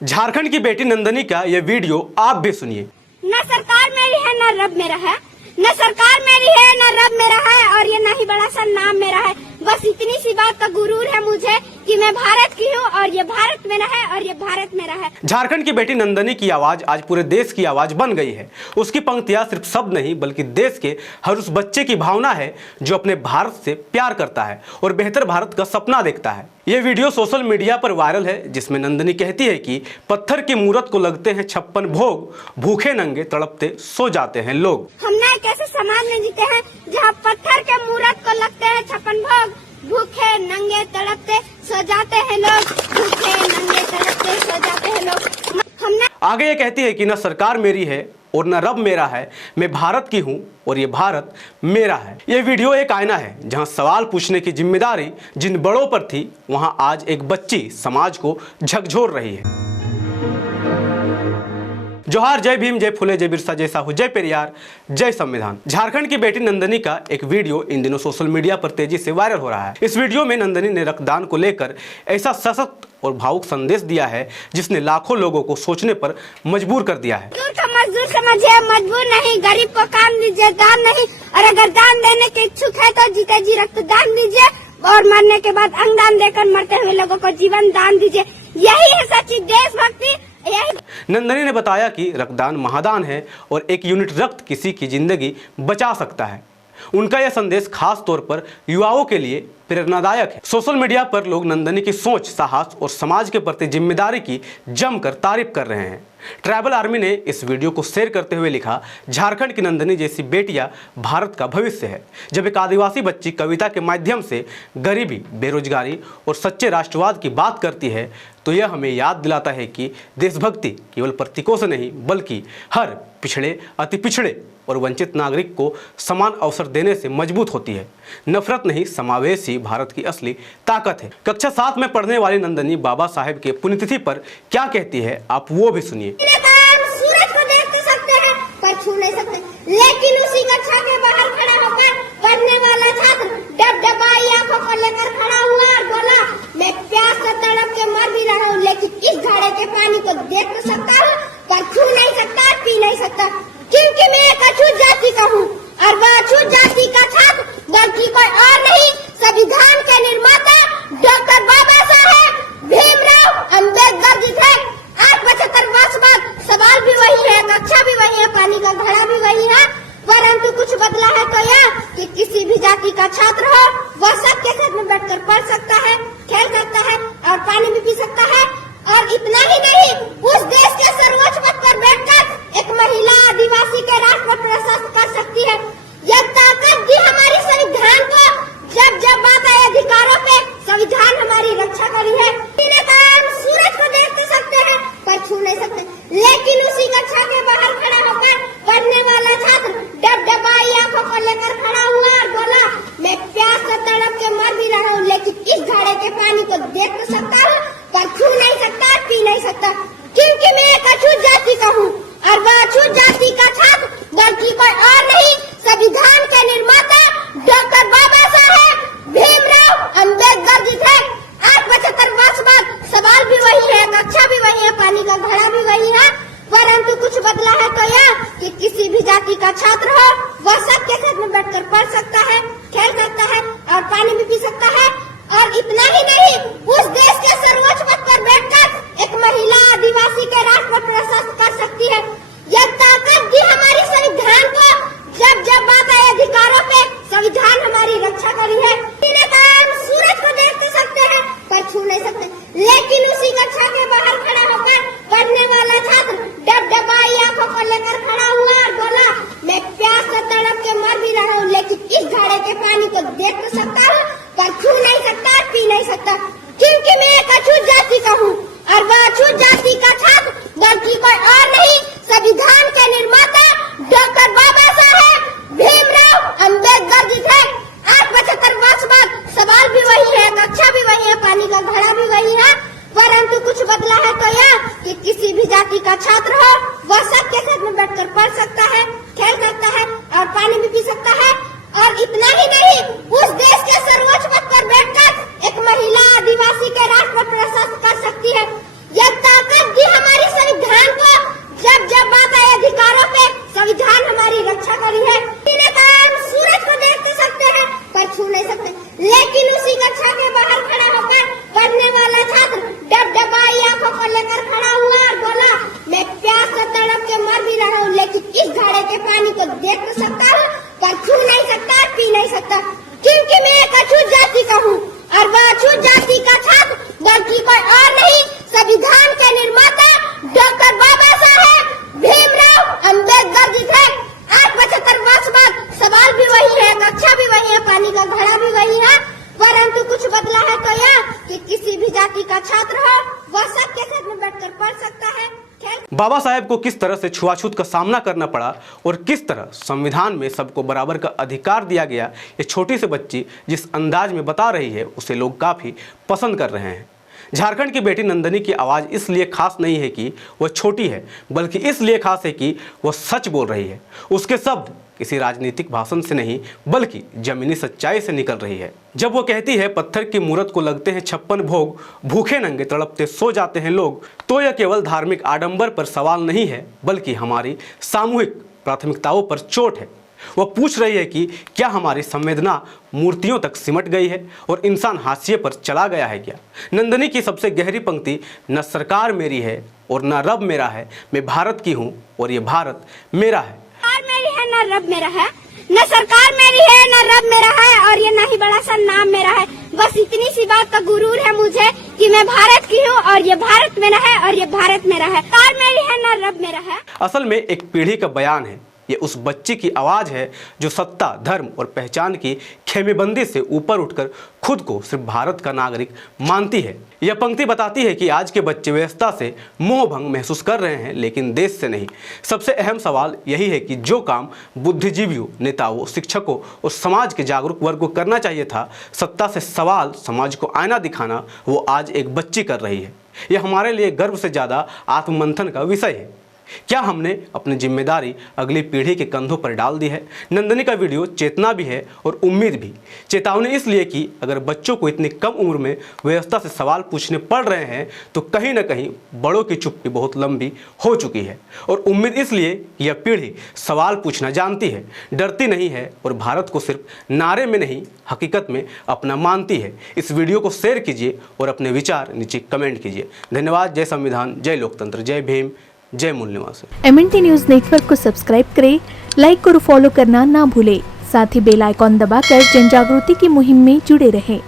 झारखंड की बेटी नंदनी का ये वीडियो आप भी सुनिए। न सरकार मेरी है न रब मेरा है, न सरकार मेरी है न रब मेरा है, और ये न ही बड़ा सा नाम मेरा है। बस इतनी सी बात का गुरूर है मुझे कि मैं भारत की हूँ और ये भारत मेरा है और ये भारत मेरा है। झारखंड की बेटी नंदनी की आवाज आज पूरे देश की आवाज बन गई है। उसकी पंक्तियां सिर्फ शब्द नहीं बल्कि देश के हर उस बच्चे की भावना है जो अपने भारत से प्यार करता है और बेहतर भारत का सपना देखता है। ये वीडियो सोशल मीडिया पर वायरल है जिसमें नंदनी कहती है कि पत्थर की मूरत को लगते हैं 56 भोग, भूखे नंगे तड़पते सो जाते हैं लोग। हमने एक ऐसे समाज में जीते हैं जहाँ पत्थर के मूरत को लगते हैं 56 भोग, भूखे नंगे तड़पते सो जाते हैं लोग, भूखे नंगे तड़पते सो जाते हैं लोग। हमने आगे ये कहती है कि न सरकार मेरी है और न रब मेरा है, मैं भारत की हूँ और ये भारत मेरा है। ये वीडियो एक आईना है जहाँ सवाल पूछने की जिम्मेदारी जिन बड़ों पर थी वहाँ आज एक बच्ची समाज को झकझोर रही है। जोहार, जय भीम, जय फुले, जय बिरसा, जय साहू, जय पेरियार, जय संविधान। झारखंड की बेटी नंदनी का एक वीडियो इन दिनों सोशल मीडिया पर तेजी से वायरल हो रहा है। इस वीडियो में नंदनी ने रक्तदान को लेकर ऐसा सशक्त और भावुक संदेश दिया है जिसने लाखों लोगों को सोचने पर मजबूर कर दिया है। मजदूर समझिए, मजबूर नहीं, गरीब को काम दीजिए, दान नहीं, और अगर दान देने के इच्छुक है तो जीते जी रक्तदान दीजिए और मरने के बाद अंगदान देकर मरते हुए लोगों को जीवन दान दीजिए। यही है सच्ची देशभक्ति। नंदनी ने बताया कि रक्तदान महादान है और एक यूनिट रक्त किसी की जिंदगी बचा सकता है। उनका यह संदेश खास तौर पर युवाओं के लिए प्रेरणादायक है। सोशल मीडिया पर लोग नंदनी की सोच, साहस और समाज के प्रति जिम्मेदारी की जमकर तारीफ कर रहे हैं। ट्राइबल आर्मी ने इस वीडियो को शेयर करते हुए लिखा, झारखंड की नंदनी जैसी बेटियां भारत का भविष्य है। जब एक आदिवासी बच्ची कविता के माध्यम से गरीबी, बेरोजगारी और सच्चे राष्ट्रवाद की बात करती है तो यह हमें याद दिलाता है कि देशभक्ति केवल प्रतीकों से नहीं बल्कि हर पिछड़े, अति पिछड़े और वंचित नागरिक को समान अवसर देने से मजबूत होती है। नफरत नहीं, समावेश ही भारत की असली ताकत है। कक्षा 7 में पढ़ने वाली नंदनी बाबा साहेब के पुण्यतिथि पर क्या कहती है, आप वो भी सुनिए। सूरज को देख तो सकते हैं पर छू नहीं सकते, लेकिन उसी कक्षा के बाहर खड़ा होकर पढ़ने वाला छात्र डबडबाई आंखों को लेकर खड़ा हुआ और बोला, मैं प्यास से तड़प के मर भी रहा हूँ लेकिन इस घड़े के पानी को देख तो सकता हूँ पर छू नहीं सकता, पी नहीं सकता, क्योंकि मैं एक अछूत जाति का हूँ और वह अछूत जाति का छात्र बल्कि कोई और नहीं, संविधान के निर्माता डॉक्टर बाबा साहेब भीमराव अम्बेडकर जी थे। आज 75 वर्ष बाद सवाल भी वही है, कक्षा भी वही है, पानी का घड़ा भी वही है, परंतु कुछ बदला है तो यह कि किसी भी जाति का छात्र हो वह सबके साथ में बैठकर पढ़ सकता है, खेल सकता है और पानी भी पी सकता है। और इतना ही नहीं, उस देश के सर्वोच्च पद पर बैठकर एक महिला आदिवासी के राष्ट्र को प्रशस्त कर सकती है। यह ताकत भी हमारी संविधान को, जब जब बात आए अधिकारों पे, संविधान हमारी रक्षा करी है। सूरज को देख तो सकते हैं पर छू नहीं सकते, लेकिन उसी कक्षा के बाहर खड़ा होकर पढ़ने वाला छात्र डबडबाई आंखों को लेकर खड़ा हुआ और बोला, मैं प्यास से तड़प के मर भी रहा हूँ लेकिन इस घड़े के पानी को देख तो सकता हूँ पर छू नहीं सकता, पी नहीं सकता, क्योंकि मैं एक अछूत जाति का हूँ और वह अछूत जाति का छात्र बल्कि कोई और नहीं, संविधान के निर्माता डॉक्टर बाबा साहेब भीमराव अम्बेडकर जी थे। आज 75 वर्ष बाद सवाल भी वही है, कक्षा भी वही है, पानी का घड़ा भी वही है, परंतु कुछ बदला है तो यह कि किसी भी जाति का छात्र हो वह सबके साथ में बैठकर पढ़ सकता है, खेल सकता है और पानी भी पी सकता है। और इतना ही नहीं, उस देश के सर्वोच्च पद पर बैठकर एक महिला आदिवासी के राष्ट्र को प्रशस्त कर सकती है। यह ताकत भी हमारी संविधान को, जब जब बात आए अधिकारों पे, संविधान हमारी रक्षा करी है। सूरज को देख तो सकते हैं पर छू नहीं सकते, लेकिन उसी कक्षा के बाहर खड़ा होकर पढ़ने वाला छात्र डबडबाई आंखों को लेकर खड़ा हुआ और बोला, मैं प्यास से तड़प के मर भी रहा हूँ लेकिन इस घड़े के पानी को देख तो सकता हूँ पर छू नहीं सकता, पी नहीं सकता, क्योंकि मैं एक अछूत जाति का हूँ और वह अछूत जाति का छात्र बल्कि कोई और नहीं, संविधान के निर्माता डॉक्टर बाबा साहेब भीमराव अम्बेडकर जी थे। आज 75 वर्ष बाद सवाल भी वही है, कक्षा भी वही है, पानी का घड़ा भी वही है, परंतु कुछ बदला है तो यह कि किसी भी जाति का छात्र हो वह सबके साथ में बैठकर पढ़ सकता है, खेल सकता है और पानी भी पी सकता है। और इतना ही नहीं, उस देश के सर्वोच्च पद पर बैठकर एक महिला आदिवासी के राष्ट्र को प्रशस्त कर सकती है। ये ताकत दी हमारी संविधान को। जब जब बात आए अधिकारों पे, संविधान हमारी रक्षा करी है। इन्हें कहा हम सूरज को देख तो सकते हैं पर छू नहीं सकते, लेकिन उसी कक्षा के बाहर खड़ा होकर पढ़ने वाला छात्र डबडबाई आंखों को लेकर खड़ा हुआ और बोला, मैं प्यास से तड़प के मर भी रहा हूँ, लेकिन इस घड़े के पानी को देख तो सकता हूँ पर छू नहीं सकता, पी नहीं सकता, क्योंकि मैं एक अछूत जाति का हूँ। और वह अछूत जाति का छात्र बल्कि कोई और नहीं, संविधान के निर्माता डॉक्टर बाबा साहेब भीमराव अम्बेडकर जी थे। आज 75 वर्ष बाद सवाल भी वही है, कक्षा भी वही है, पानी का घड़ा भी वही है, परंतु कुछ बदला है तो यह कि किसी भी जाति का छात्र हो वह सबके साथ में बैठकर पढ़ सकता है। बाबा साहेब को किस तरह से छुआछूत का सामना करना पड़ा और किस तरह संविधान में सबको बराबर का अधिकार दिया गया, ये छोटी सी बच्ची जिस अंदाज में बता रही है उसे लोग काफ़ी पसंद कर रहे हैं। झारखंड की बेटी नंदनी की आवाज़ इसलिए खास नहीं है कि वह छोटी है, बल्कि इसलिए खास है कि वह सच बोल रही है। उसके शब्द किसी राजनीतिक भाषण से नहीं बल्कि जमीनी सच्चाई से निकल रही है। जब वो कहती है पत्थर की मूरत को लगते हैं 56 भोग, भूखे नंगे तड़पते सो जाते हैं लोग, तो यह केवल धार्मिक आडंबर पर सवाल नहीं है बल्कि हमारी सामूहिक प्राथमिकताओं पर चोट है। वह पूछ रही है कि क्या हमारी संवेदना मूर्तियों तक सिमट गई है और इंसान हाशिए पर चला गया है क्या। नंदनी की सबसे गहरी पंक्ति, न सरकार मेरी है और न रब मेरा है, मैं भारत की हूँ और ये भारत मेरा है। मेरी है न रब मेरा है, न सरकार मेरी है न रब मेरा है, और ये न ही बड़ा सा नाम मेरा है। बस इतनी सी बात का गुरूर है मुझे कि मैं भारत की हूँ और ये भारत मेरा है और ये भारत मेरा है। सरकार मेरी है न रब मेरा है। असल में एक पीढ़ी का बयान है। ये उस बच्ची की आवाज़ है जो सत्ता, धर्म और पहचान की खेमेबंदी से ऊपर उठकर खुद को सिर्फ भारत का नागरिक मानती है। यह पंक्ति बताती है कि आज के बच्चे व्यवस्था से मोहभंग महसूस कर रहे हैं, लेकिन देश से नहीं। सबसे अहम सवाल यही है कि जो काम बुद्धिजीवियों, नेताओं, शिक्षकों और समाज के जागरूक वर्ग को करना चाहिए था, सत्ता से सवाल, समाज को आईना दिखाना, वो आज एक बच्ची कर रही है। यह हमारे लिए गर्व से ज़्यादा आत्ममंथन का विषय है। क्या हमने अपनी जिम्मेदारी अगली पीढ़ी के कंधों पर डाल दी है? नंदनी का वीडियो चेतना भी है और उम्मीद भी। चेतावनी इसलिए कि अगर बच्चों को इतनी कम उम्र में व्यवस्था से सवाल पूछने पड़ रहे हैं तो कहीं ना कहीं बड़ों की चुप्पी बहुत लंबी हो चुकी है। और उम्मीद इसलिए कि यह पीढ़ी सवाल पूछना जानती है, डरती नहीं है और भारत को सिर्फ नारे में नहीं हकीकत में अपना मानती है। इस वीडियो को शेयर कीजिए और अपने विचार नीचे कमेंट कीजिए। धन्यवाद। जय संविधान, जय लोकतंत्र, जय भीम, जय मूल निवास। MNT न्यूज नेटवर्क को सब्सक्राइब करें, लाइक और फॉलो करना ना भूलें। साथ ही बेल आइकॉन दबाकर जन जागृति की मुहिम में जुड़े रहें।